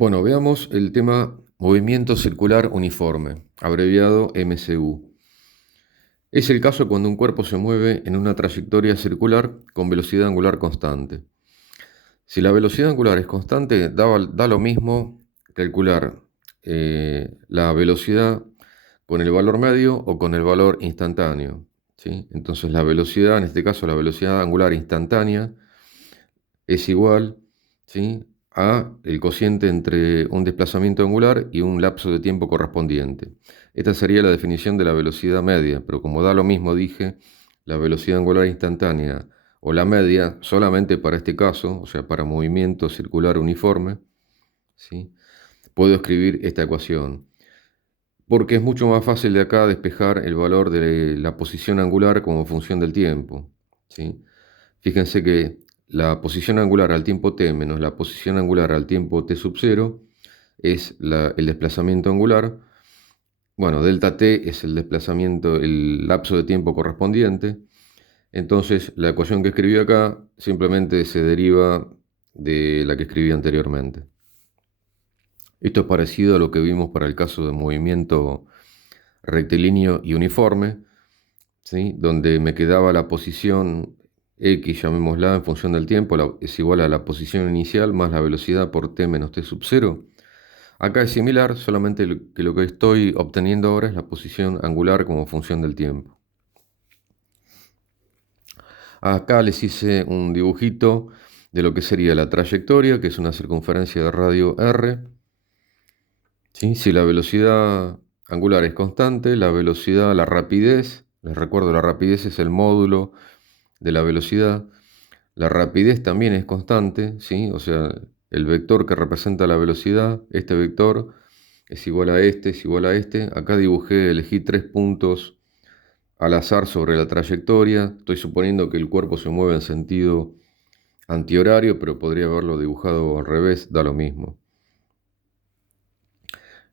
Bueno, veamos el tema movimiento circular uniforme, abreviado MCU. Es el caso cuando un cuerpo se mueve en una trayectoria circular con velocidad angular constante. Si la velocidad angular es constante, da lo mismo calcular la velocidad con el valor medio o con el valor instantáneo, ¿sí? Entonces la velocidad, en este caso la velocidad angular instantánea, es igual, ¿sí?, a el cociente entre un desplazamiento angular y un lapso de tiempo correspondiente. Esta sería la definición de la velocidad media, pero como da lo mismo, dije, la velocidad angular instantánea o la media solamente para este caso, o sea, para movimiento circular uniforme, ¿sí?, puedo escribir esta ecuación, porque es mucho más fácil de acá despejar el valor de la posición angular como función del tiempo, ¿sí? Fíjense que la posición angular al tiempo t menos la posición angular al tiempo t sub 0 es el desplazamiento angular. Bueno, delta t es el desplazamiento, el lapso de tiempo correspondiente. Entonces, la ecuación que escribí acá simplemente se deriva de la que escribí anteriormente. Esto es parecido a lo que vimos para el caso de movimiento rectilíneo y uniforme, ¿sí?, donde me quedaba la posición X, llamémosla, en función del tiempo, es igual a la posición inicial más la velocidad por t menos t sub 0. Acá es similar, solamente que lo que estoy obteniendo ahora es la posición angular como función del tiempo. Acá les hice un dibujito de lo que sería la trayectoria, que es una circunferencia de radio r, ¿sí? Si la velocidad angular es constante, la velocidad, la rapidez, les recuerdo, la rapidez es el módulo de la velocidad. La rapidez también es constante, ¿sí? O sea, el vector que representa la velocidad, este vector es igual a este, es igual a este. Acá dibujé, elegí 3 puntos al azar sobre la trayectoria. Estoy suponiendo que el cuerpo se mueve en sentido antihorario, pero podría haberlo dibujado al revés, da lo mismo.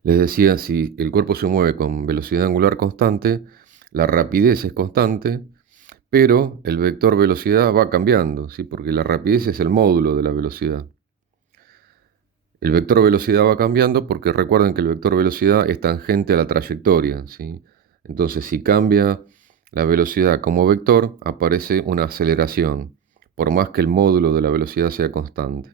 Les decía, si el cuerpo se mueve con velocidad angular constante, la rapidez es constante, pero el vector velocidad va cambiando, ¿sí?, porque la rapidez es el módulo de la velocidad. El vector velocidad va cambiando porque recuerden que el vector velocidad es tangente a la trayectoria, ¿sí? Entonces, si cambia la velocidad como vector, aparece una aceleración, por más que el módulo de la velocidad sea constante.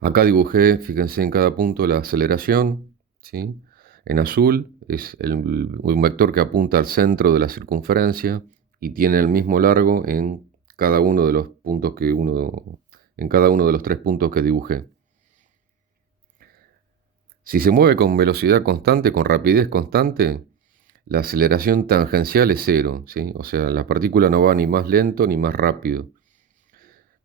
Acá dibujé, fíjense en cada punto, la aceleración, ¿sí? En azul es un vector que apunta al centro de la circunferencia y tiene el mismo largo en cada uno de los puntos en cada uno de los 3 puntos que dibujé. Si se mueve con velocidad constante, con rapidez constante, la aceleración tangencial es cero, ¿sí? O sea, la partícula no va ni más lento ni más rápido.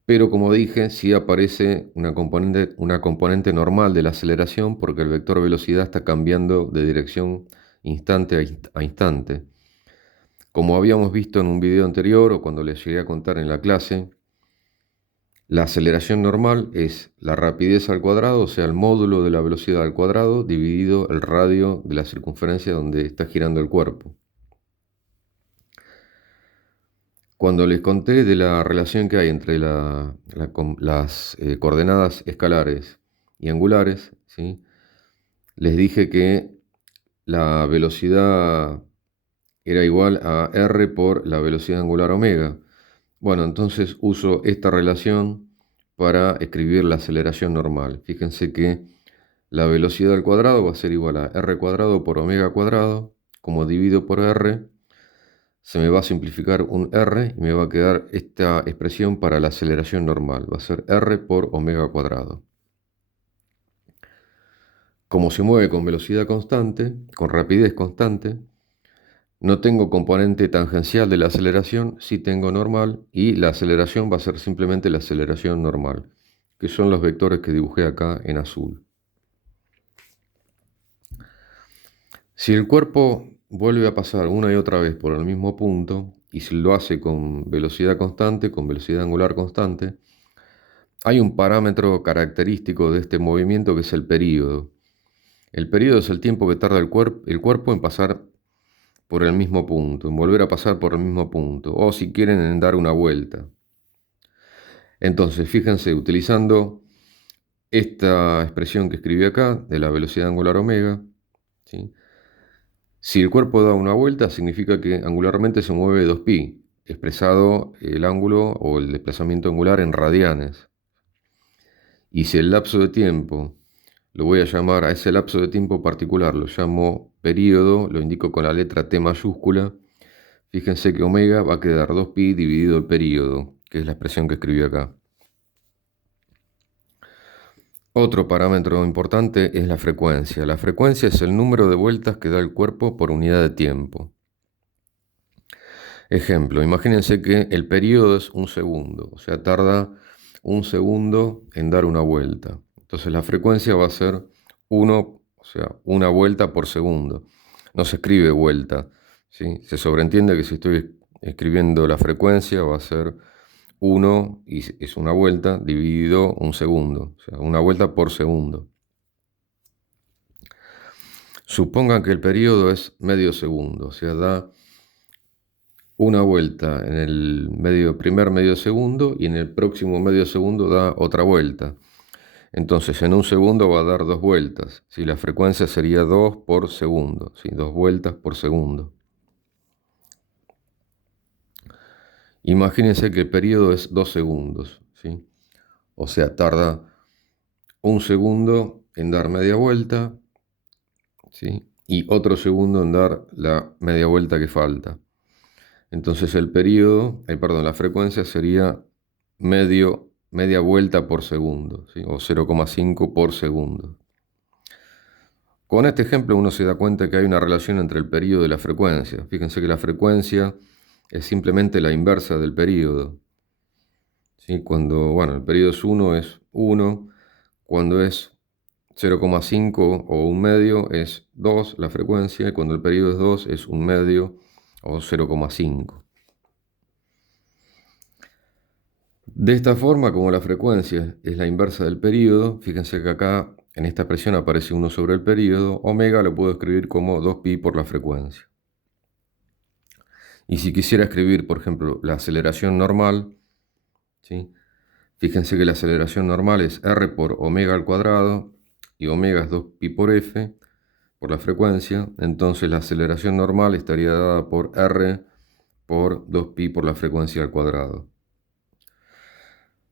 Pero como dije, sí aparece una componente normal de la aceleración porque el vector velocidad está cambiando de dirección instante a instante. Como habíamos visto en un video anterior o cuando les llegué a contar en la clase, la aceleración normal es la rapidez al cuadrado, o sea, el módulo de la velocidad al cuadrado, dividido el radio de la circunferencia donde está girando el cuerpo. Cuando les conté de la relación que hay entre las coordenadas escalares y angulares, ¿sí?, les dije que la velocidad era igual a r por la velocidad angular omega. Bueno, entonces uso esta relación para escribir la aceleración normal. Fíjense que la velocidad al cuadrado va a ser igual a r cuadrado por omega cuadrado, como divido por r, se me va a simplificar un r y me va a quedar esta expresión para la aceleración normal. Va a ser r por omega cuadrado. Como se mueve con velocidad constante, con rapidez constante, no tengo componente tangencial de la aceleración, sí tengo normal, y la aceleración va a ser simplemente la aceleración normal, que son los vectores que dibujé acá en azul. Si el cuerpo vuelve a pasar una y otra vez por el mismo punto, y si lo hace con velocidad constante, con velocidad angular constante, hay un parámetro característico de este movimiento que es el período. El período es el tiempo que tarda el cuerpo en pasar por el mismo punto, en volver a pasar por el mismo punto, o si quieren en dar una vuelta. Entonces, fíjense, utilizando esta expresión que escribí acá, de la velocidad angular omega, ¿sí? Si el cuerpo da una vuelta, significa que angularmente se mueve 2pi, expresado el ángulo o el desplazamiento angular en radianes. Y si el lapso de tiempo, lo voy a llamar a ese lapso de tiempo particular, lo llamo periodo, lo indico con la letra T mayúscula, fíjense que omega va a quedar 2pi dividido el periodo, que es la expresión que escribí acá. Otro parámetro importante es la frecuencia. La frecuencia es el número de vueltas que da el cuerpo por unidad de tiempo. Ejemplo, imagínense que el periodo es un segundo, o sea, tarda un segundo en dar una vuelta. Entonces la frecuencia va a ser 1, o sea, una vuelta por segundo. No se escribe vuelta, ¿sí? Se sobreentiende que si estoy escribiendo la frecuencia va a ser 1 y es una vuelta dividido un segundo, o sea, una vuelta por segundo. Supongan que el periodo es medio segundo, o sea, da una vuelta en el primer medio segundo y en el próximo medio segundo da otra vuelta. Entonces en un segundo va a dar 2 vueltas. ¿Sí? La frecuencia sería 2 por segundo, ¿sí? 2 vueltas por segundo. Imagínense que el periodo es 2 segundos, ¿sí? O sea, tarda un segundo en dar media vuelta, ¿sí? Y otro segundo en dar la media vuelta que falta. Entonces la frecuencia sería media vuelta por segundo, ¿sí? O 0,5 por segundo. Con este ejemplo uno se da cuenta que hay una relación entre el periodo y la frecuencia. Fíjense que la frecuencia es simplemente la inversa del periodo. ¿Sí? Cuando, el periodo es 1 es 1, cuando es 0,5 o un medio es 2 la frecuencia, y cuando el periodo es 2 es un medio o 0,5. De esta forma, como la frecuencia es la inversa del periodo, fíjense que acá en esta expresión aparece 1 sobre el periodo, omega lo puedo escribir como 2pi por la frecuencia. Y si quisiera escribir, por ejemplo, la aceleración normal, ¿sí? Fíjense que la aceleración normal es r por omega al cuadrado, y omega es 2pi por f, por la frecuencia. Entonces la aceleración normal estaría dada por r por 2pi por la frecuencia al cuadrado.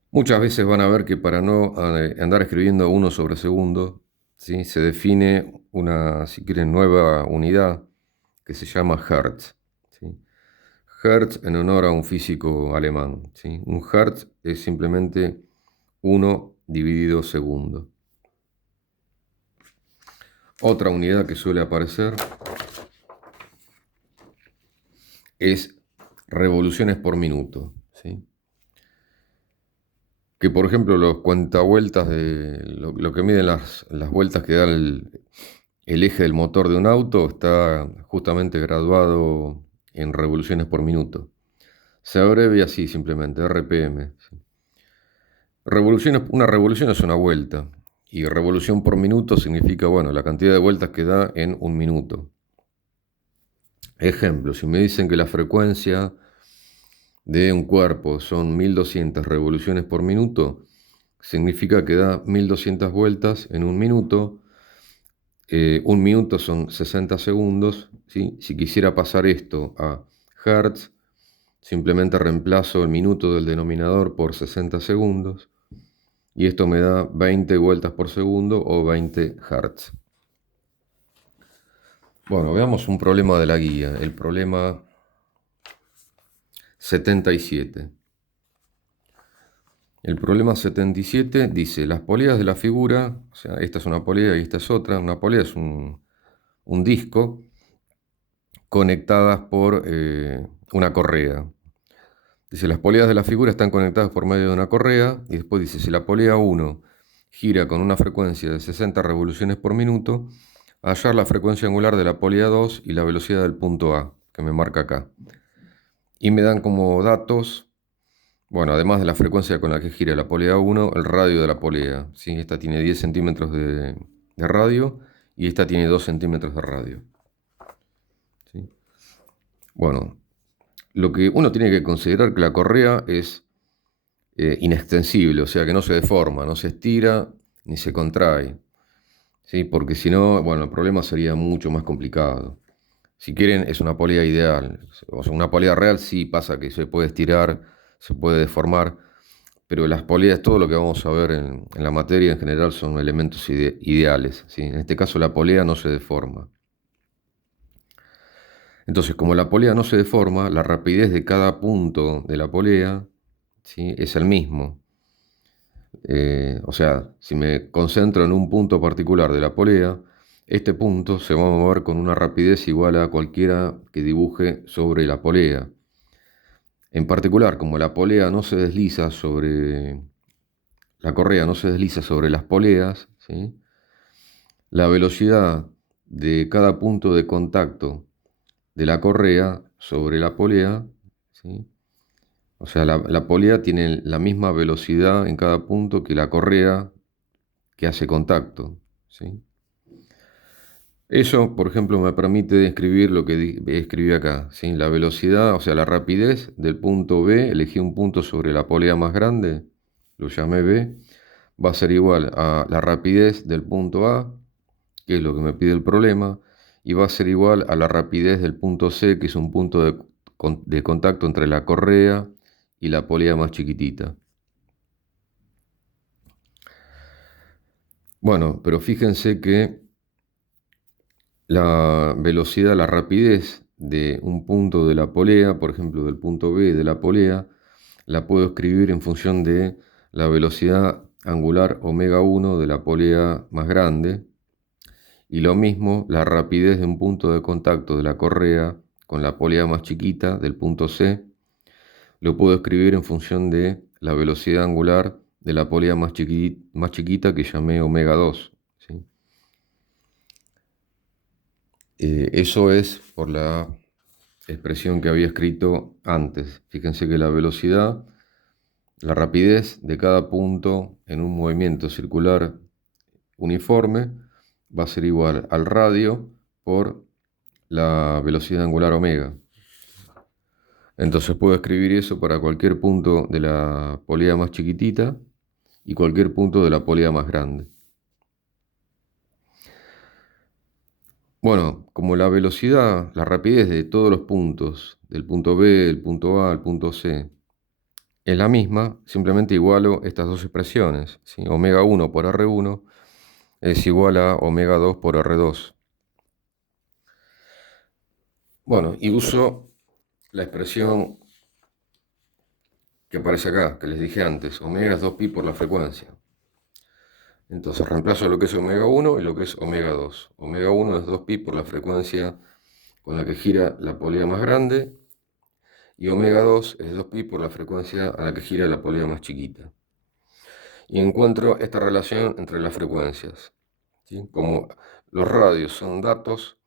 Muchas veces van a ver que para no andar escribiendo 1 sobre segundo, ¿sí? Se define una, si quieren, nueva unidad que se llama Hertz, ¿sí? Hertz en honor a un físico alemán, ¿sí? Un Hertz es simplemente 1 dividido segundo. Otra unidad que suele aparecer es revoluciones por minuto, ¿sí? Que por ejemplo los cuentavueltas de lo que miden las vueltas que da el eje del motor de un auto está justamente graduado en revoluciones por minuto. Se abrevia así simplemente, RPM. ¿Sí? Una revolución es una vuelta, y revolución por minuto significa, la cantidad de vueltas que da en un minuto. Ejemplo, si me dicen que la frecuencia de un cuerpo son 1200 revoluciones por minuto, significa que da 1200 vueltas en un minuto. Un minuto son 60 segundos, ¿sí? Si quisiera pasar esto a Hertz, simplemente reemplazo el minuto del denominador por 60 segundos, y esto me da 20 vueltas por segundo o 20 Hertz. Bueno, veamos un problema de la guía, el problema 77. El problema 77 dice, las poleas de la figura, o sea, esta es una polea y esta es otra. Una polea es un disco conectadas por una correa. Dice, las poleas de la figura están conectadas por medio de una correa, y después dice, si la polea 1 gira con una frecuencia de 60 revoluciones por minuto, hallar la frecuencia angular de la polea 2 y la velocidad del punto A, que me marca acá. Y me dan como datos, además de la frecuencia con la que gira la polea 1, el radio de la polea, ¿sí? Esta tiene 10 centímetros de radio y esta tiene 2 centímetros de radio. ¿Sí? Lo que uno tiene que considerar que la correa es inextensible, o sea que no se deforma, no se estira ni se contrae, ¿sí? Porque si no, bueno, el problema sería mucho más complicado. Si quieren, es una polea ideal. O sea, una polea real sí pasa que se puede estirar, se puede deformar, pero las poleas, todo lo que vamos a ver en la materia en general son elementos ideales, ¿sí? En este caso la polea no se deforma. Entonces, como la polea no se deforma, la rapidez de cada punto de la polea, ¿sí?, es el mismo. O sea, si me concentro en un punto particular de la polea, este punto se va a mover con una rapidez igual a cualquiera que dibuje sobre la polea. En particular, como la polea no se desliza sobre la correa, no se desliza sobre las poleas, ¿sí?, la velocidad de cada punto de contacto de la correa sobre la polea, ¿sí? O sea, la polea tiene la misma velocidad en cada punto que la correa que hace contacto, ¿sí? Eso, por ejemplo, me permite describir lo que escribí acá, ¿sí? La velocidad, o sea, la rapidez del punto B, elegí un punto sobre la polea más grande, lo llamé B, va a ser igual a la rapidez del punto A, que es lo que me pide el problema, y va a ser igual a la rapidez del punto C, que es un punto de contacto entre la correa y la polea más chiquitita. Bueno, pero fíjense que la velocidad, la rapidez de un punto de la polea, por ejemplo del punto B de la polea, la puedo escribir en función de la velocidad angular omega 1 de la polea más grande, y lo mismo la rapidez de un punto de contacto de la correa con la polea más chiquita del punto C, lo puedo escribir en función de la velocidad angular de la polea más chiquita que llamé omega 2, ¿sí? Eso es por la expresión que había escrito antes. Fíjense que la velocidad, la rapidez de cada punto en un movimiento circular uniforme va a ser igual al radio por la velocidad angular omega. Entonces puedo escribir eso para cualquier punto de la polea más chiquitita y cualquier punto de la polea más grande. Bueno, como la velocidad, la rapidez de todos los puntos, del punto B, el punto A, el punto C, es la misma, simplemente igualo estas dos expresiones, ¿sí? Omega 1 por R1 es igual a omega 2 por R2. Bueno, y uso la expresión que aparece acá, que les dije antes, omega es 2pi por la frecuencia. Entonces reemplazo lo que es omega 1 y lo que es omega 2. Omega 1 es 2pi por la frecuencia con la que gira la polea más grande, y omega 2 es 2pi por la frecuencia a la que gira la polea más chiquita. Y encuentro esta relación entre las frecuencias, ¿sí? Como los radios son datos,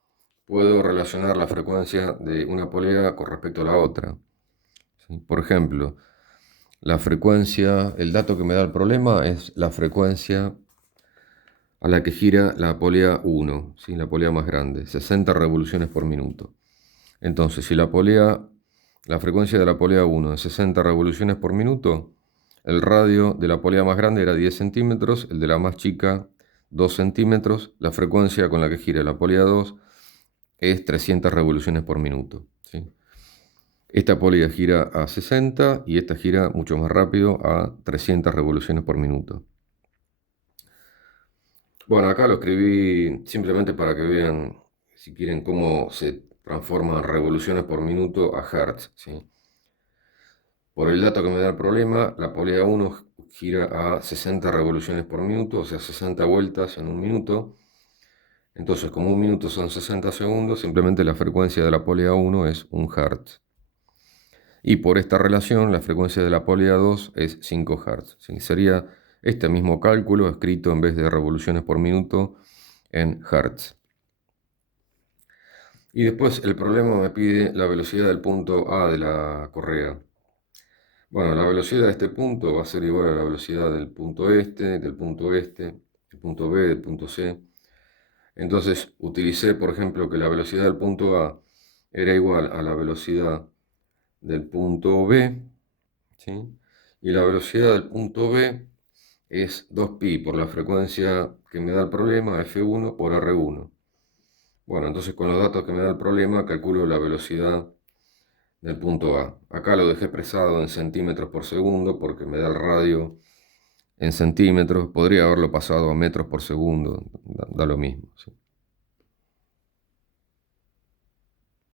puedo relacionar la frecuencia de una polea con respecto a la otra, ¿sí? Por ejemplo, la frecuencia, el dato que me da el problema es la frecuencia a la que gira la polea 1, ¿sí?, la polea más grande, 60 revoluciones por minuto. Entonces, si la frecuencia de la polea 1 es 60 revoluciones por minuto, el radio de la polea más grande era 10 centímetros, el de la más chica 2 centímetros, la frecuencia con la que gira la polea 2 es 300 revoluciones por minuto, ¿sí? Esta polea gira a 60 y esta gira mucho más rápido a 300 revoluciones por minuto. Bueno, acá lo escribí simplemente para que vean, si quieren, cómo se transforman revoluciones por minuto a hertz, ¿sí? Por el dato que me da el problema, la polea 1 gira a 60 revoluciones por minuto, o sea, 60 vueltas en un minuto. Entonces, como un minuto son 60 segundos, simplemente la frecuencia de la polea 1 es 1 hertz. Y por esta relación, la frecuencia de la polea 2 es 5 hertz, ¿sí? Sería este mismo cálculo escrito en vez de revoluciones por minuto en hertz. Y después el problema me pide la velocidad del punto A de la correa. Bueno, la velocidad de este punto va a ser igual a la velocidad del punto este, del punto este, del punto B, del punto C. Entonces utilicé, por ejemplo, que la velocidad del punto A era igual a la velocidad del punto B, ¿sí? Y la velocidad del punto B es 2pi por la frecuencia que me da el problema, f1 por r1. Bueno, entonces con los datos que me da el problema calculo la velocidad del punto A. Acá lo dejé expresado en centímetros por segundo porque me da el radio en centímetros. Podría haberlo pasado a metros por segundo, da lo mismo, ¿sí?